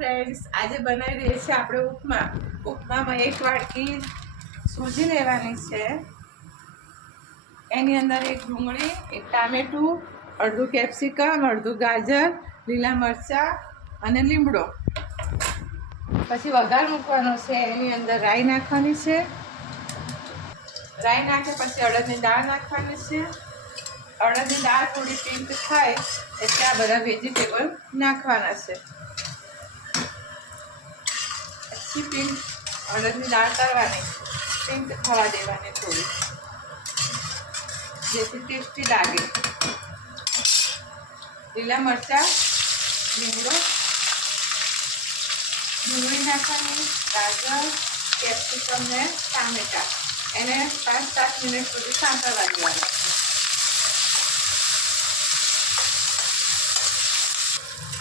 Friends, આજે બનાવી રહી છે આપણે ઉપમા. ઉપમામાં 1 વાટકી સૂજી લેવાની છે. એની અંદર 1 ડુંગળી, 1 ટામેટું, અડધું કેપ્સિકમ, અડધું ગાજર, લીલા મરચાં અને લીમડો. પછી વઘાર મૂકવાનો છે. એની અંદર રાઈ નાખવાની છે. રાઈ નાખે પછી અડદની દાળ નાખવાની છે. અડદની દાળ થોડી પિંક થાય એટલે આ બધા વેજીટેબલ નાખવાના છે. પછી પિંક અડદની દાળ કરવાની, પિંક થવા દેવાની થોડી, જેથી ટેસ્ટી લાગે. લીલા મરચાં, લીમડો, ડુંગળી નાખવાની, ગાજર, કેપ્સિકમ ને ટામેટા. એને 5-7 મિનિટ સુધી સાંતળવા દેવાના.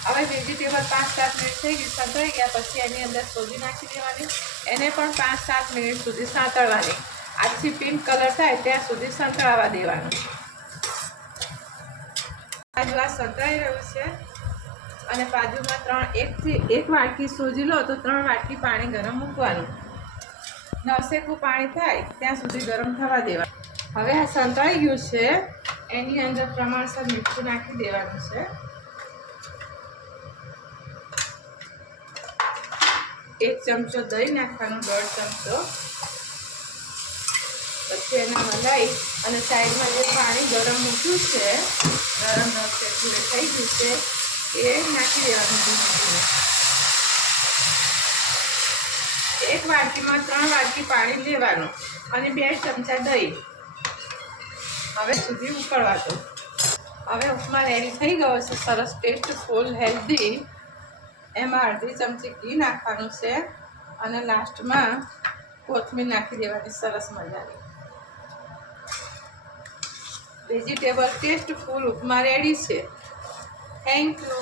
હવે વેજીટેબલ 5-7 મિનિટ થઈ ગઈ, સંતળાઈ ગયા પછી એની અંદર સૂજી નાખી દેવાની. એને પણ 5-7 મિનિટ સુધી સાંતળવાની. આછી પિંક કલર થાય ત્યાં સુધી સંતળાવા દેવાનું. બાજુ આ સંતળાઈ રહ્યું છે અને બાજુમાં 1 વાટકી સૂજી લો તો 3 વાટકી પાણી ગરમ મૂકવાનું. નવસેકું પાણી થાય ત્યાં સુધી ગરમ થવા દેવાનું. હવે આ સંતળાઈ ગયું છે. એની અંદર પ્રમાણસર મીઠું નાખી દેવાનું છે. 1 ચમચો દહીં નાખવાનું, 1.5 ચમચો. પછી એને હલાવી અને સાઈડમાં જે પાણી ગરમ મૂક્યું છે, ગરમ નવસેકું થઈ ગયું છે, એ નાખી દેવાનું ધીમે ધીમે. 1 વાટકીમાં 3 વાટકી પાણી લેવાનું અને 2 ચમચા દહીં. હવે સુધી ઉકળવા દો. હવે ઉપમા રેડી થઈ ગયો છે, સરસ ટેસ્ટફુલ, હેલ્ધી. એમાં અડધી ચમચી ઘી નાખવાનું છે અને લાસ્ટમાં કોથમીર નાખી દેવાની સરસ મજાની. વેજીટેબલ ટેસ્ટફુલ ઉપમા રેડી છે. Thank you.